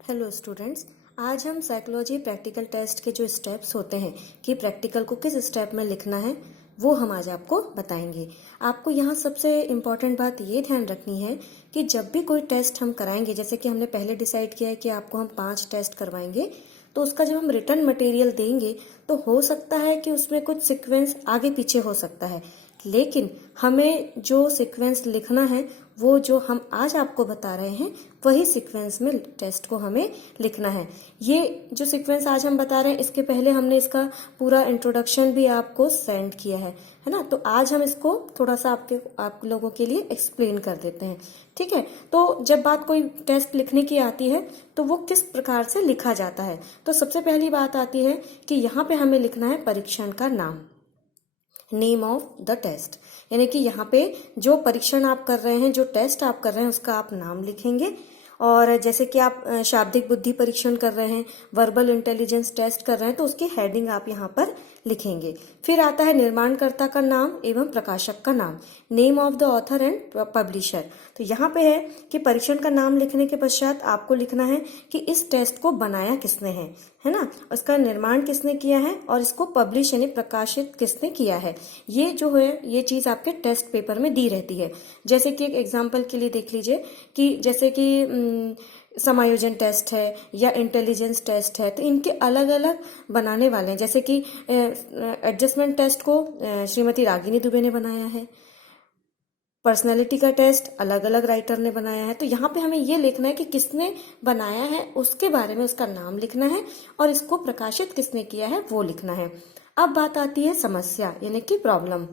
Hello students. आज हम psychology practical test के जो स्टेप्स होते हैं कि प्रैक्टिकल को किस स्टेप में लिखना है वो हम आज आपको बताएंगे। आपको यहाँ सबसे इम्पॉर्टेंट बात ये ध्यान रखनी है कि जब भी कोई टेस्ट हम कराएंगे, जैसे कि हमने पहले डिसाइड किया है कि आपको हम 5 टेस्ट करवाएंगे, तो उसका जब हम रिटर्न मटेरियल देंगे तो हो सकता है कि उसमें कुछ सीक्वेंस आगे पीछे हो सकता है, लेकिन हमें जो सीक्वेंस लिखना है वो जो हम आज आपको बता रहे हैं वही सीक्वेंस में टेस्ट को हमें लिखना है। ये जो सीक्वेंस आज हम बता रहे हैं इसके पहले हमने इसका पूरा इंट्रोडक्शन भी आपको सेंड किया है ना। तो आज हम इसको थोड़ा सा आप लोगों के लिए एक्सप्लेन कर देते हैं, ठीक है। तो जब बात कोई टेस्ट लिखने की आती है तो वो किस प्रकार से लिखा जाता है, तो सबसे पहली बात आती है कि यहाँ पे हमें लिखना है परीक्षण का नाम, नेम ऑफ द टेस्ट। यानी कि यहाँ पे जो परीक्षण आप कर रहे हैं, जो टेस्ट आप कर रहे हैं, उसका आप नाम लिखेंगे। और जैसे कि आप शाब्दिक बुद्धि परीक्षण कर रहे हैं, वर्बल इंटेलिजेंस टेस्ट कर रहे हैं, तो उसकी हेडिंग आप यहाँ पर लिखेंगे। फिर आता है निर्माणकर्ता का नाम एवं प्रकाशक का नाम, name of the author and publisher. तो यहाँ पे है कि परीक्षण का नाम लिखने के पश्चात आपको लिखना है कि इस टेस्ट को बनाया किसने है ना, उसका निर्माण किसने किया है और इसको पब्लिश यानी प्रकाशित किसने किया है। ये जो है ये चीज आपके टेस्ट पेपर में दी रहती है। जैसे कि एक एग्जांपल के लिए देख लीजिए कि जैसे कि समायोजन टेस्ट है या इंटेलिजेंस टेस्ट है, तो इनके अलग अलग बनाने वाले हैं। जैसे कि एडजस्टमेंट टेस्ट को श्रीमती रागिनी दुबे ने बनाया है, पर्सनैलिटी का टेस्ट अलग अलग राइटर ने बनाया है। तो यहाँ पे हमें ये लिखना है कि किसने बनाया है, उसके बारे में उसका नाम लिखना है और इसको प्रकाशित किसने किया है वो लिखना है। अब बात आती है समस्या यानी कि प्रॉब्लम।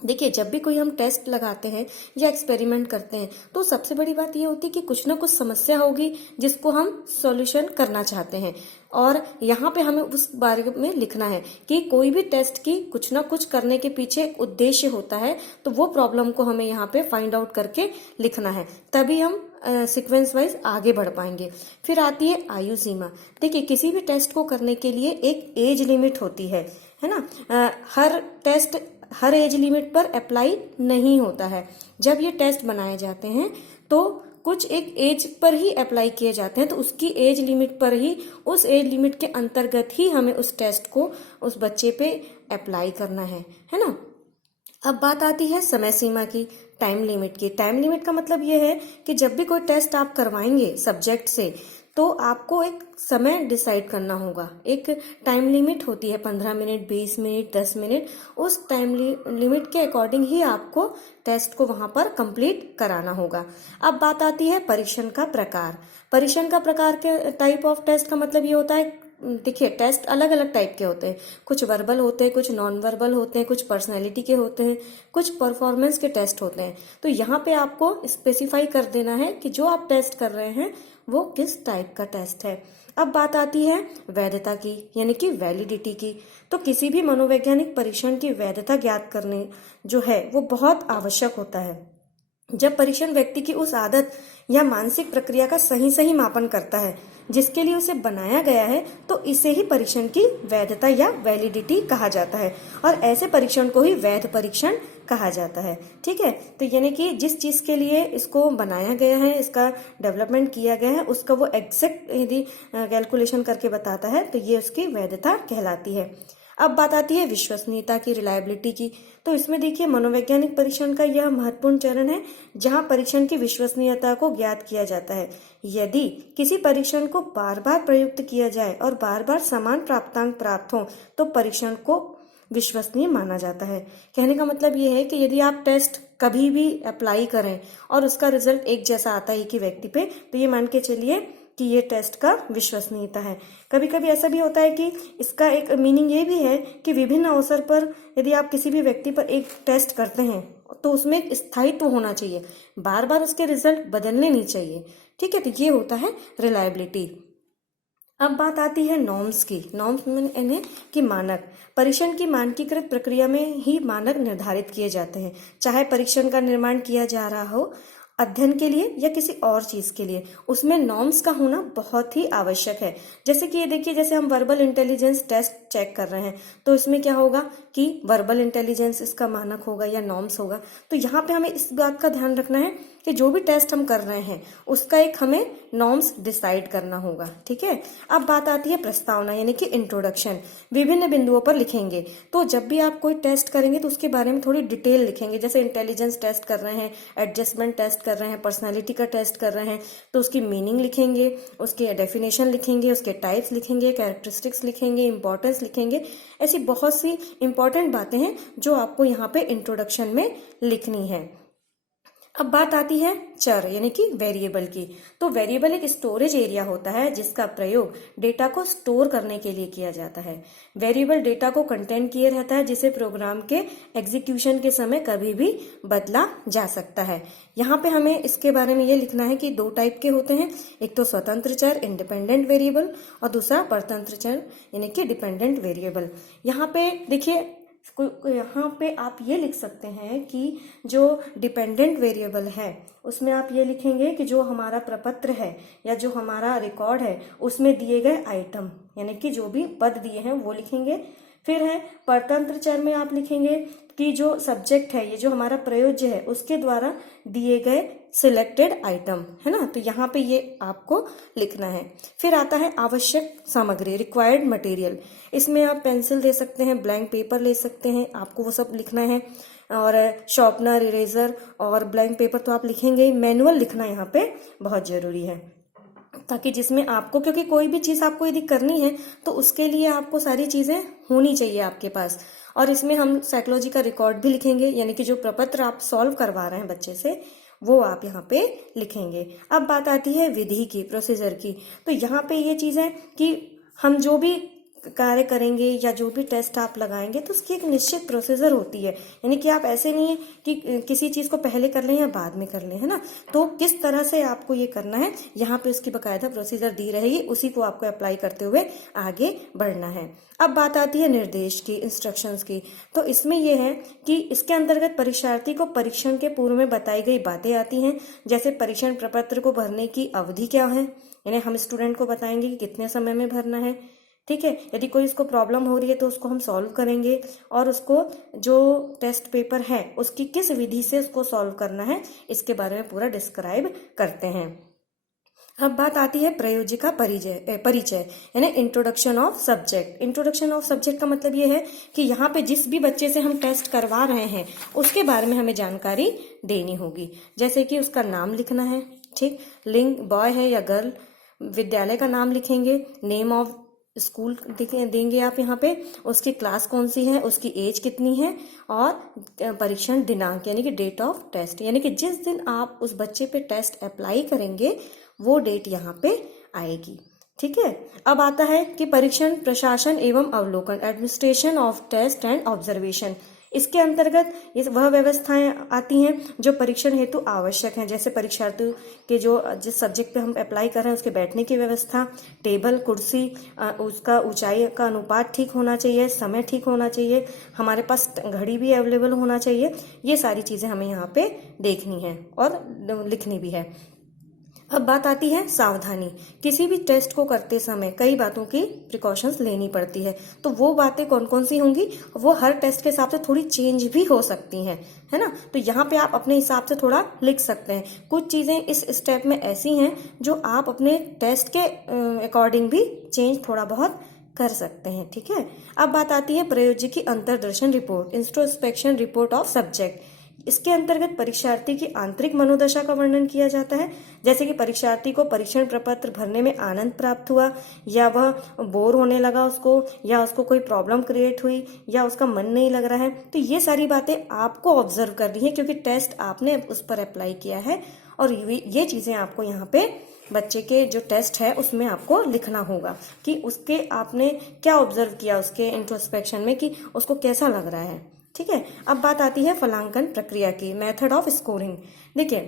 देखिए, जब भी कोई हम टेस्ट लगाते हैं या एक्सपेरिमेंट करते हैं तो सबसे बड़ी बात ये होती है कि कुछ ना कुछ समस्या होगी जिसको हम सॉल्यूशन करना चाहते हैं, और यहाँ पे हमें उस बारे में लिखना है कि कोई भी टेस्ट की कुछ ना कुछ करने के पीछे एक उद्देश्य होता है। तो वो प्रॉब्लम को हमें यहाँ पे फाइंड आउट करके लिखना है, तभी हम सीक्वेंस वाइज आगे बढ़ पाएंगे। फिर आती है आयु सीमा। देखिए, किसी भी टेस्ट को करने के लिए एक एज लिमिट होती है ना। हर टेस्ट हर एज लिमिट पर अप्लाई नहीं होता है। जब ये टेस्ट बनाए जाते हैं तो कुछ एक एज पर ही अप्लाई किए जाते हैं, तो उसकी एज लिमिट पर ही, उस एज लिमिट के अंतर्गत ही हमें उस टेस्ट को उस बच्चे पे अप्लाई करना है ना। अब बात आती है समय सीमा की, टाइम लिमिट की। टाइम लिमिट का मतलब ये है कि जब भी कोई टेस्ट आप करवाएंगे सब्जेक्ट से तो आपको एक समय डिसाइड करना होगा। एक टाइम लिमिट होती है 15 मिनट, 20 मिनट, 10 मिनट। उस टाइम लिमिट के अकॉर्डिंग ही आपको टेस्ट को वहां पर कंप्लीट कराना होगा। अब बात आती है परीक्षण का प्रकार। परीक्षण का प्रकार के टाइप ऑफ टेस्ट का मतलब ये होता है, देखिए टेस्ट अलग अलग टाइप के होते हैं। कुछ वर्बल होते हैं, कुछ नॉन वर्बल होते हैं, कुछ पर्सनैलिटी के होते हैं, कुछ परफॉर्मेंस के टेस्ट होते हैं। तो यहाँ पे आपको स्पेसिफाई कर देना है कि जो आप टेस्ट कर रहे हैं वो किस टाइप का टेस्ट है। अब बात आती है वैधता की यानी कि वैलिडिटी की। तो किसी भी मनोवैज्ञानिक परीक्षण की वैधता ज्ञात करने जो है वो बहुत आवश्यक होता है। जब परीक्षण व्यक्ति की उस आदत या मानसिक प्रक्रिया का सही मापन करता है जिसके लिए उसे बनाया गया है, तो इसे ही परीक्षण की वैधता या वैलिडिटी कहा जाता है, और ऐसे परीक्षण को ही वैध परीक्षण कहा जाता है। ठीक है, तो यानी कि जिस चीज के लिए इसको बनाया गया है, इसका डेवलपमेंट किया गया है, उसका वो एग्जैक्ट यदि कैलकुलेशन करके बताता है तो ये उसकी वैधता कहलाती है। अब बात आती है विश्वसनीयता की, रिलायबिलिटी की। तो इसमें देखिए मनोवैज्ञानिक परीक्षण का यह महत्वपूर्ण चरण है जहां परीक्षण की विश्वसनीयता को ज्ञात किया जाता है। यदि किसी परीक्षण को बार बार प्रयुक्त किया जाए और बार बार समान प्राप्तांक प्राप्त हो तो परीक्षण को विश्वसनीय माना जाता है। कहने का मतलब ये है कि यदि आप टेस्ट कभी भी अप्लाई करें और उसका रिजल्ट एक जैसा आता है कि व्यक्ति पे, तो ये मान के चलिए कि ये टेस्ट का विश्वसनीयता है। कभी कभी ऐसा भी होता है कि इसका एक मीनिंग ये भी है कि विभिन्न अवसर पर यदि आप किसी भी व्यक्ति पर एक टेस्ट करते हैं तो उसमें एक स्थायित्व होना चाहिए, बार बार उसके रिजल्ट बदलने नहीं चाहिए। ठीक है, तो ये होता है रिलायबिलिटी। अब बात आती है नॉर्म्स की। नॉर्म्स यानी कि मानक। परीक्षण की मानकीकृत प्रक्रिया में ही मानक निर्धारित किए जाते हैं, चाहे परीक्षण का निर्माण किया जा रहा हो अध्ययन के लिए या किसी और चीज के लिए, उसमें नॉर्म्स का होना बहुत ही आवश्यक है। जैसे कि ये देखिए, जैसे हम वर्बल इंटेलिजेंस टेस्ट चेक कर रहे हैं तो इसमें क्या होगा कि वर्बल इंटेलिजेंस इसका मानक होगा या नॉर्म्स होगा। तो यहाँ पे हमें इस बात का ध्यान रखना है कि जो भी टेस्ट हम कर रहे हैं उसका एक हमें नॉर्म्स डिसाइड करना होगा। ठीक है, अब बात आती है प्रस्तावना यानी कि इंट्रोडक्शन। विभिन्न बिंदुओं पर लिखेंगे। तो जब भी आप कोई टेस्ट करेंगे तो उसके बारे में थोड़ी डिटेल लिखेंगे। जैसे इंटेलिजेंस टेस्ट कर रहे हैं, एडजस्टमेंट टेस्ट कर रहे हैं, पर्सनालिटी का टेस्ट कर रहे हैं, तो उसकी मीनिंग लिखेंगे, उसके डेफिनेशन लिखेंगे, उसके टाइप्स लिखेंगे, कैरेक्टरिस्टिक्स लिखेंगे, इंपॉर्टेंस लिखेंगे। ऐसी बहुत सी इंपॉर्टेंट बातें हैं जो आपको यहाँ पे इंट्रोडक्शन में लिखनी है। अब बात आती है चर यानी कि वेरिएबल की। तो वेरिएबल एक स्टोरेज एरिया होता है जिसका प्रयोग डेटा को स्टोर करने के लिए किया जाता है। वेरिएबल डेटा को कंटेन किए रहता है जिसे प्रोग्राम के एग्जीक्यूशन के समय कभी भी बदला जा सकता है। यहाँ पे हमें इसके बारे में ये लिखना है कि दो टाइप के होते हैं, एक तो स्वतंत्र चर इंडिपेंडेंट वेरिएबल और दूसरा परतंत्र चर यानी कि डिपेंडेंट वेरिएबल। यहाँ पे देखिए, यहाँ पे आप ये लिख सकते हैं कि जो डिपेंडेंट वेरिएबल है उसमें आप ये लिखेंगे कि जो हमारा प्रपत्र है या जो हमारा रिकॉर्ड है उसमें दिए गए आइटम यानी कि जो भी पद दिए हैं वो लिखेंगे। फिर है परतंत्र चर में आप लिखेंगे कि जो सब्जेक्ट है, ये जो हमारा प्रयोज्य है, उसके द्वारा दिए गए सिलेक्टेड आइटम है ना, तो यहाँ पे ये आपको लिखना है। फिर आता है आवश्यक सामग्री रिक्वायर्ड मटेरियल। इसमें आप पेंसिल दे सकते हैं, ब्लैंक पेपर ले सकते हैं, आपको वो सब लिखना है। और शार्पनर, इरेजर और ब्लैंक पेपर तो आप लिखेंगे ही, मैनुअल लिखना यहाँ पे बहुत जरूरी है ताकि जिसमें आपको, क्योंकि कोई भी चीज आपको यदि करनी है तो उसके लिए आपको सारी चीजें होनी चाहिए आपके पास। और इसमें हम साइकोलॉजी का रिकॉर्ड भी लिखेंगे यानी कि जो प्रपत्र आप सॉल्व करवा रहे हैं बच्चे से वो आप यहाँ पे लिखेंगे। अब बात आती है विधि की, प्रोसीजर की। तो यहाँ पे ये चीज है कि हम जो भी कार्य करेंगे या जो भी टेस्ट आप लगाएंगे तो उसकी एक निश्चित प्रोसीजर होती है, यानी कि आप ऐसे नहीं है कि किसी चीज को पहले कर लें या बाद में कर लें, है ना। तो किस तरह से आपको ये करना है यहाँ पे उसकी बकायदा प्रोसीजर दी रहेगी, उसी को आपको अप्लाई करते हुए आगे बढ़ना है। अब बात आती है निर्देश की, इंस्ट्रक्शंस की। तो इसमें यह है कि इसके अंतर्गत परीक्षार्थी को परीक्षण के पूर्व में बताई गई बातें आती हैं, जैसे परीक्षण प्रपत्र को भरने की अवधि क्या है, यानी हम स्टूडेंट को बताएंगे कि कितने समय में भरना है। ठीक है, यदि कोई इसको प्रॉब्लम हो रही है तो उसको हम सॉल्व करेंगे, और उसको जो टेस्ट पेपर है उसकी किस विधि से उसको सॉल्व करना है इसके बारे में पूरा डिस्क्राइब करते हैं। अब बात आती है प्रयोज्य का परिचय यानी introduction of subject. Introduction of subject का मतलब ये है कि यहाँ पे जिस भी बच्चे से हम टेस्ट करवा रहे हैं उसके बारे में हमें जानकारी देनी होगी। जैसे कि उसका नाम लिखना है, ठीक, लिंग बॉय है या गर्ल, विद्यालय का नाम लिखेंगे, नेम ऑफ स्कूल देंगे आप यहाँ पे, उसकी क्लास कौन सी है, उसकी एज कितनी है, और परीक्षण दिनांक यानी कि डेट ऑफ टेस्ट, यानी कि जिस दिन आप उस बच्चे पे टेस्ट अप्लाई करेंगे वो डेट यहाँ पे आएगी। ठीक है, अब आता है कि परीक्षण प्रशासन एवं अवलोकन, administration of test and observation. इसके अंतर्गत वह व्यवस्थाएं आती हैं जो परीक्षण हेतु आवश्यक हैं, जैसे परीक्षार्थियों के जो जिस सब्जेक्ट पे हम अप्लाई कर रहे हैं उसके बैठने की व्यवस्था, टेबल, कुर्सी, उसका ऊंचाई का अनुपात ठीक होना चाहिए, समय ठीक होना चाहिए, हमारे पास घड़ी भी अवेलेबल होना चाहिए। ये सारी चीजें हमें यहाँ पे देखनी है और लिखनी भी है। अब बात आती है सावधानी। किसी भी टेस्ट को करते समय कई बातों की प्रिकॉशंस लेनी पड़ती है, तो वो बातें कौन कौन सी होंगी, वो हर टेस्ट के हिसाब से थोड़ी चेंज भी हो सकती हैं, है ना। तो यहाँ पे आप अपने हिसाब से थोड़ा लिख सकते हैं। कुछ चीजें इस स्टेप में ऐसी हैं जो आप अपने टेस्ट के अकॉर्डिंग भी चेंज थोड़ा बहुत कर सकते हैं। ठीक है, अब बात आती है प्रयोज्य की अंतर्दर्शन report, introspection report of subject. इसके अंतर्गत परीक्षार्थी की आंतरिक मनोदशा का वर्णन किया जाता है, जैसे कि परीक्षार्थी को परीक्षण प्रपत्र भरने में आनंद प्राप्त हुआ, या वह बोर होने लगा उसको, या उसको कोई प्रॉब्लम क्रिएट हुई, या उसका मन नहीं लग रहा है। तो ये सारी बातें आपको ऑब्जर्व करनी है क्योंकि टेस्ट आपने उस पर अप्लाई किया है, और ये चीजें आपको यहाँ पे बच्चे के जो टेस्ट है उसमें आपको लिखना होगा कि उसके आपने क्या ऑब्जर्व किया उसके इंट्रोस्पेक्शन में, कि उसको कैसा लग रहा है। ठीक है, अब बात आती है फलांकन प्रक्रिया की, मेथड ऑफ स्कोरिंग। देखिए,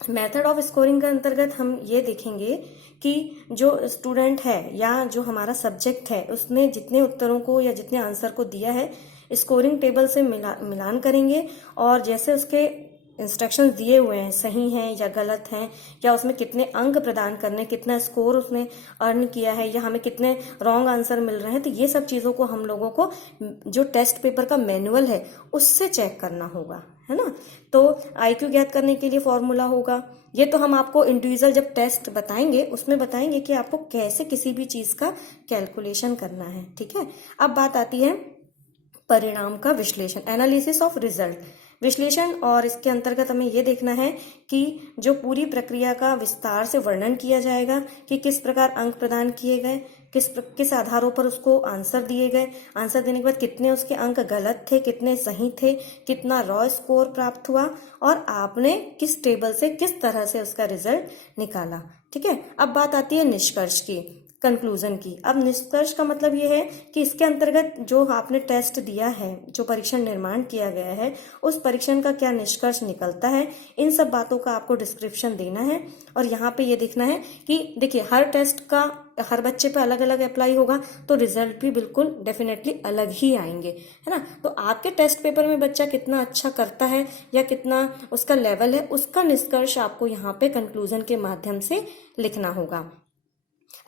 मेथड ऑफ स्कोरिंग के अंतर्गत हम ये देखेंगे कि जो स्टूडेंट है या जो हमारा सब्जेक्ट है उसने जितने उत्तरों को या जितने आंसर को दिया है स्कोरिंग टेबल से मिलान करेंगे, और जैसे उसके इंस्ट्रक्शंस दिए हुए हैं सही हैं या गलत हैं, या उसमें कितने अंक प्रदान करने, कितना स्कोर उसने अर्न किया है, या हमें कितने रॉन्ग आंसर मिल रहे हैं, तो ये सब चीज़ों को हम लोगों को जो टेस्ट पेपर का मैनुअल है उससे चेक करना होगा, है ना। तो IQ ज्ञात करने के लिए फॉर्मूला होगा, ये तो हम आपको इंडिविजुअल जब टेस्ट बताएंगे उसमें बताएंगे कि आपको कैसे किसी भी चीज़ का कैलकुलेशन करना है, ठीक है। अब बात आती है परिणाम का विश्लेषण, एनालिसिस ऑफ रिजल्ट, विश्लेषण। और इसके अंतर्गत हमें ये देखना है कि जो पूरी प्रक्रिया का विस्तार से वर्णन किया जाएगा कि किस प्रकार अंक प्रदान किए गए, किस आधारों पर उसको आंसर दिए गए, आंसर देने के बाद कितने उसके अंक गलत थे, कितने सही थे, कितना रॉ स्कोर प्राप्त हुआ, और आपने किस टेबल से किस तरह से उसका रिजल्ट निकाला, ठीक है। अब बात आती है निष्कर्ष की, कंक्लूजन की। अब निष्कर्ष का मतलब ये है कि इसके अंतर्गत जो आपने टेस्ट दिया है, जो परीक्षण निर्माण किया गया है, उस परीक्षण का क्या निष्कर्ष निकलता है, इन सब बातों का आपको डिस्क्रिप्शन देना है। और यहाँ पे ये देखना है कि देखिए हर टेस्ट का हर बच्चे पे अलग अलग अप्लाई होगा, तो रिजल्ट भी बिल्कुल डेफिनेटली अलग ही आएंगे, है ना। तो आपके टेस्ट पेपर में बच्चा कितना अच्छा करता है या कितना उसका लेवल है, उसका निष्कर्ष आपको यहाँ पे कंक्लूजन के माध्यम से लिखना होगा।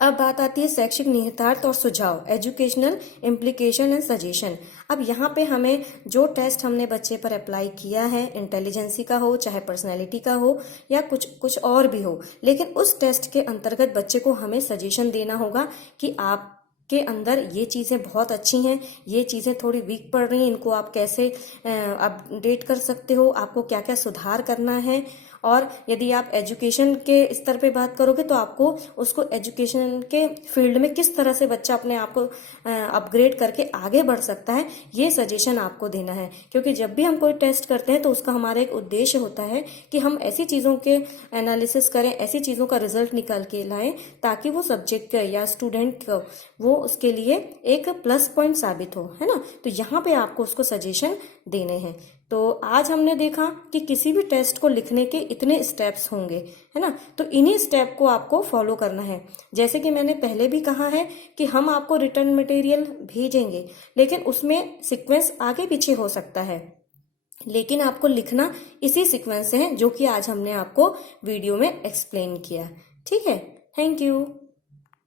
अब बात आती है शैक्षिक निहितार्थ और सुझाव, एजुकेशनल इम्प्लीकेशन एंड सजेशन। अब यहाँ पे हमें जो टेस्ट हमने बच्चे पर अप्लाई किया है, इंटेलिजेंसी का हो चाहे पर्सनैलिटी का हो या कुछ और भी हो, लेकिन उस टेस्ट के अंतर्गत बच्चे को हमें सजेशन देना होगा कि आप के अंदर ये चीज़ें बहुत अच्छी हैं, ये चीज़ें थोड़ी वीक पड़ रही हैं, इनको आप कैसे अपडेट कर सकते हो, आपको क्या क्या सुधार करना है। और यदि आप एजुकेशन के स्तर पे बात करोगे तो आपको उसको एजुकेशन के फील्ड में किस तरह से बच्चा अपने आप को अपग्रेड करके आगे बढ़ सकता है, ये सजेशन आपको देना है। क्योंकि जब भी हम कोई टेस्ट करते हैं तो उसका हमारा एक उद्देश्य होता है कि हम ऐसी चीज़ों के एनालिसिस करें, ऐसी चीज़ों का रिजल्ट निकाल के लाएं ताकि वो सब्जेक्ट या स्टूडेंट को वो उसके लिए एक प्लस पॉइंट साबित हो, है ना। तो यहाँ पे आपको उसको सजेशन देने हैं। तो आज हमने देखा कि किसी भी टेस्ट को लिखने के इतने स्टेप्स होंगे, है ना। तो इन्हीं स्टेप को आपको फॉलो करना है। जैसे कि मैंने पहले भी कहा है कि हम आपको रिटर्न मटेरियल भेजेंगे, लेकिन उसमें सीक्वेंस आगे पीछे हो सकता है, लेकिन आपको लिखना इसी सीक्वेंस से है जो कि आज हमने आपको वीडियो में एक्सप्लेन किया, ठीक है। Thank you.